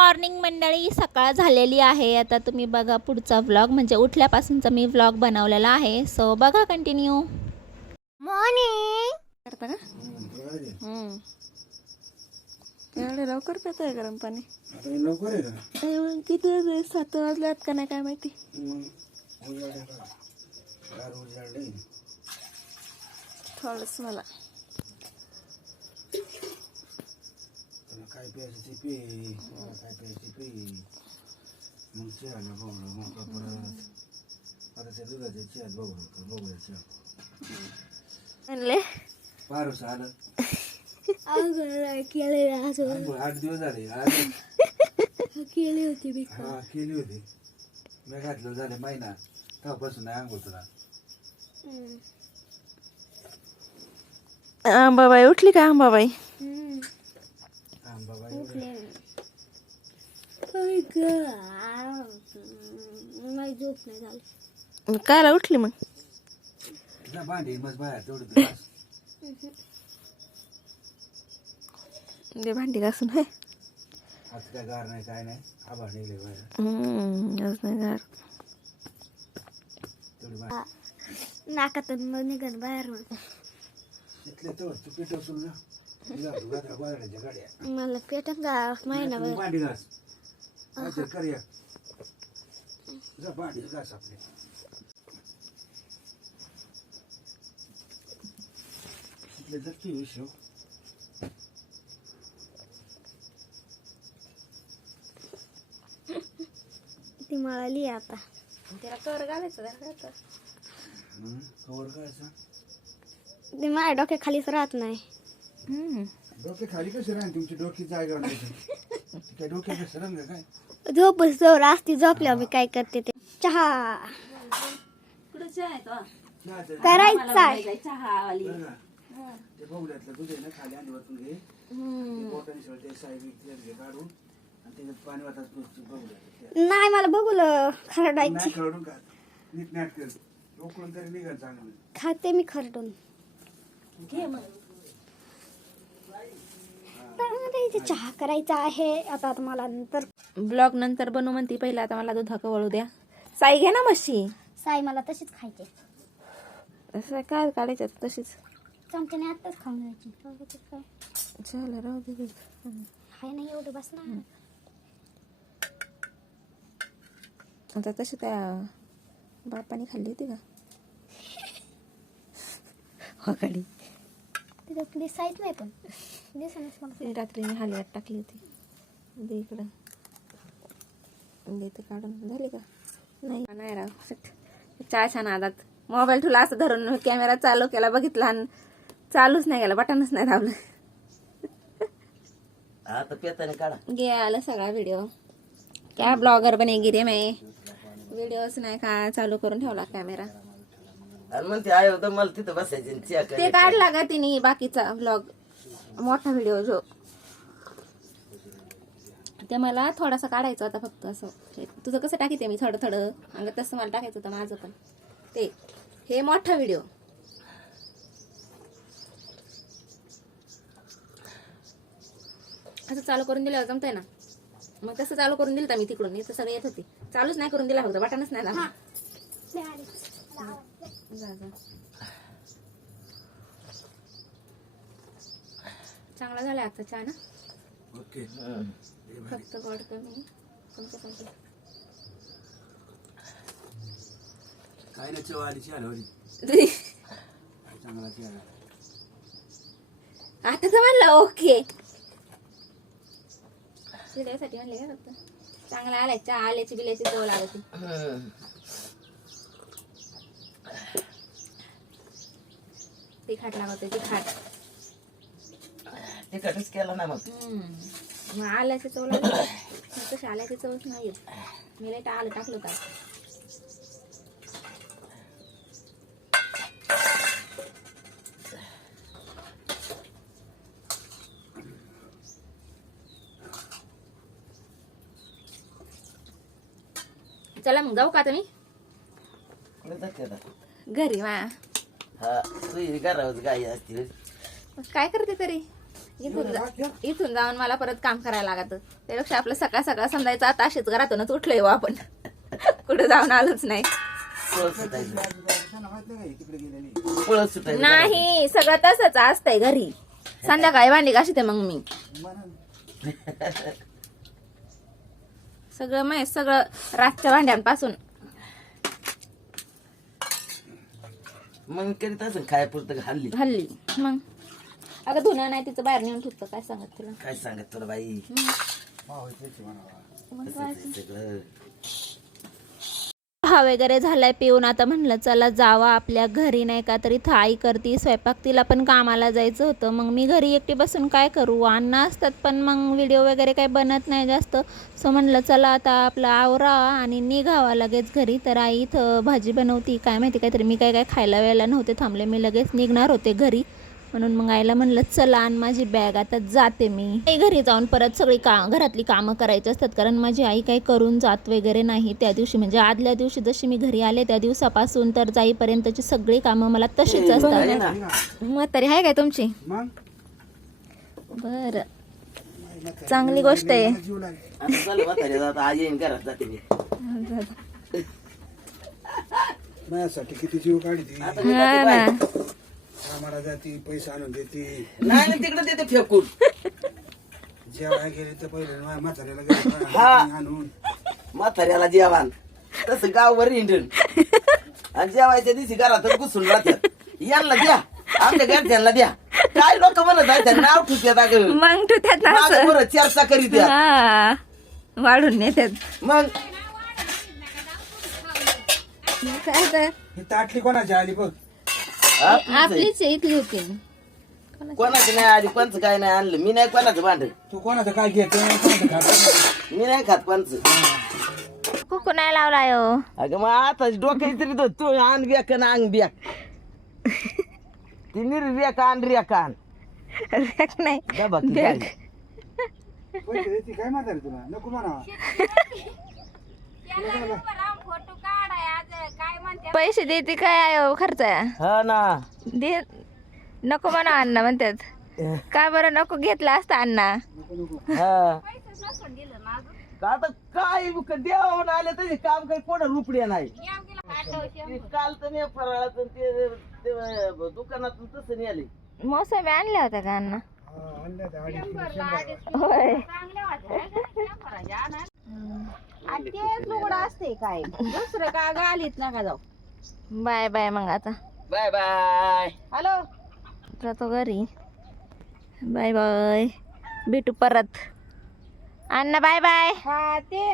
Morning मंडळी, सकाळ झालेली आहे. आता तुम्ही बघा पुढचा व्लॉग, म्हणजे उठल्यापासूनचा मी व्लॉग बनवलेला आहे. सो बघा कंटिन्यू. मॉर्निंग करता का? एवढे लवकर पितोय गरम पाणी? लवकर आहे का? किती 7 वाजल्यात का नाही काय माहिती. थोडस मला काय प्यायचं ते पे, काय प्यायचं पे. मग चहाला बघलं, मग परत त्या दुधाच्या चहात बघलं चहा म्हणले पारूस आलं. 8 दिवस झाले केली होती मी. हा केली होती मी, घातलं झाले महिना तेव्हापासून नाही आंघोळ तुला. आंबाबाई उठली का? आंबाबाई कायला उठली मग? भांडी मग बाहेर तेवढं ते भांडी घासून आहे. आज काय गार नाही काय नाही, आभाळ निघले बाहेर तेवढी नाकातून निघन बाहेर. तिथले तर तू पीठ असून ना बाहेरच्या गाड्या मला पेटत का महिनाभर. भांडी घास कर या जा, भांडी घास आपले. तिथले तर ती विषय ती मळाली आता. त्याला कवर घालायचं कवर करायचा. ते माझ्या डोक्या खालीच राहत नाही. डोके खाली कसे राहील? तुमची डोकी जागा नाही काय? डोक्या कसं रंग काय? झोप जवळ असती. झोपल्यावर मी काय करते ते चहा करायचा. चहावाली ते बघल्यातलं दूध आहे ना, खाली आणि वरतून घे बोटाने सगळं ते साईड घे काढून आणि त्याच्यात पाणी वाटायचं. नाही मला बघूल खरडायची. खरडून का नीट नाट कर, उकळून तरी निघाल चांगलं. खाते मी खरडून. घे मग. चहा करायचा आहे आता. तुम्हाला नंतर ब्लॉग नंतर बनवू म्हणते. पहिला आता मला दुधाक वळू द्या. साई घे ना म्हशी. साई मला तशीच खायची. असं काय काढायचं तशीच चमच्याने आताच खाऊन घ्यायची. चल राहू दे. हाय नाही एवढं बस ना. आता तशी त्या बापाने खाल्ली होती का? हो गाडी तिथं दिसायच नाही, पण दिसणच मला. रात्री मी हालव्यात टाकली होती. दे इकडं. देते काढून. झाली का? नाही राव. चहाच्या नादात मोबाईल ठेवला असं धरून कॅमेरा चालू केला, बघितला आणि चालूच नाही गेला, बटनच नाही दाबलं. आता पेताने काढा. गे आला सगळा व्हिडिओ. क्या ब्लॉगर बनेगी रे मैं. व्हिडिओच नाही का चालू करून ठेवला कॅमेरा. म्हणते आय होतं मला तिथं बसायचे. ते काढला का तिने बाकीचा व्लॉग, मोठा व्हिडिओ जो. ते मला थोडासा काढायचा होता फक्त. असं तुझं कसं टाकीते मी थोडं थोडं अंग, तसं मला टाकायचं होतं माझं पण. ते हे मोठा व्हिडिओ. असं चालू करून दिल्यावर जमतंय ना. मग तसं चालू करून दिलं मी तिकडून. इथं सगळं येत होती. चालूच नाही करून दिला, फक्त बटनच नाही दाबलं. चांगला झाला आता चहा ना. ओके. फक्त गोड कमी. काय नाही चवाली चहा चांगला चहा. आता तर म्हणलं ओके. शिड्यासाठी म्हणले का फक्त. चांगला आलाय चहा. आल्याची बिल्याची चव लागते. तिखट लागत. तिखटच केला ना मग. मग आल्याची चव लागली. तशी आल्याची चवच नाही येत. मी लय आलं टाकलं का. चला मग जाऊ का तुम्ही घरी? मा गाई असतील. काय करते तरी. इथून जाऊन मला परत काम करायला लागत. त्यापेक्षा आपलं सकाळ सकाळ समजायचं आता अशीच घरातूनच उठलोय हो आपण. कुठे जाऊन आलोच नाही. पळस सुटायचं त्यांना माहित नाही का तिकडे गेलेली. पळस सुटायचं नाही सगळं तसंच असतंय घरी. संध्याकाळी भांडी घासते मग मी. म्हणून सगळं रातच्या भांड्यांपासून. मग करीत असं खाय पुरतं हल्ली हल्ली मग अगं धुणं नाही तिचं बाहेर नेऊन ठेवतं. काय सांगत तुला. काय सांगत तुला बाई मावळतेची म्हणावा. मग असं ते सगळं चहा वगैरे झालाय पिऊन. आता म्हणलं चला जावा आपल्या घरी नाही का. तरी आई करती स्वयंपाक. तिला पण कामाला जायचं होतं. मग मी घरी एकटी बसून काय करू. अन्न असतात पण मग व्हिडिओ वगैरे काही बनत नाही जास्त. सो म्हणलं चला आता आपला आवरा आणि निघावा लगेच घरी. तर आई इथं भाजी बनवती काय माहिती काहीतरी. मी काय खायला वेळेला नव्हते थांबले. मी लगेच निघणार होते घरी. म्हणून मग आईला म्हणलं चला आणि माझी बॅग आता जाते मी. घरी जाऊन परत सगळी घरातली कामं करायची असतात. कारण माझी आई काही करून जात वगैरे नाही त्या दिवशी. म्हणजे आदल्या दिवशी जशी मी घरी आले त्या दिवसापासून तर जाईपर्यंतची सगळी कामं मला तशीच असतात. मग तरी आहे काय तुमची. मग बरं चांगली गोष्ट आहे. जीव लागेल. आता चालू म्हाताऱ्या आता आई येईन घरात जाते मी. माझ्यासाठी किती जीव काढी ती. आता मी जाते बाय. आम्हाला जाती पैसा आणून देते. नाही ना तिकडे देते फेकून. जेव्हा गेले तर पहिले माझ्या म्हाताऱ्याला घरी आणून म्हाताऱ्याला जेवण तसं गावभर इंडून आणि जेवायच्या दिवशी घरातच घुसून राहतात. यांना द्या आमच्या घरच्यांना द्या. काय लोक म्हणत आहेत नाव ठुत्यात. मग तू त्यात बरं चर्चा करीत आहे. वाढून नेतात मग काय तर. ही ताटली कोणाची आली बघ. आपलीच आहे, इथली होती. कोणाचं नाही आधी कोणचं काय नाही आणलं. मी नाही कोणाचं भांड. तू कोणाचं काय घेत कोणाचं खात. मी नाही खात कोणचं. कुकू नाही लावलाय हो. अगं मग आता डोक्याची तरी तो तू आण ब्याक ना अंग ब्याक. ती निर्व्याक आण रेक आण. रॅक नाही डबा बॅग. पैसे देते काय म्हातारी तुला नको म्हणावा. पैसे देते काय आहे हो, खर्च आहे. हा ना दे नको म्हणा अण्णा म्हणतात. का बरं नको घेतला असता अण्णा. हा का आता काय देवाहून आले तरी काम काही कोणा रुपड्या नाही. ते काल तर मी फराळाचं ते दुकानातून तसं नेले. मोसंबी आणल्या होत्या का अण्णा. हा, आणल्या त्या 250. होय तेच लुगडं असते काय दुसरं का गालीत नका जाऊ. बाय बाय मग आता बाय बाय. हॅलो जातो घरी. बाय बाय भेटू परत. अण्णा बाय बाय. हा ते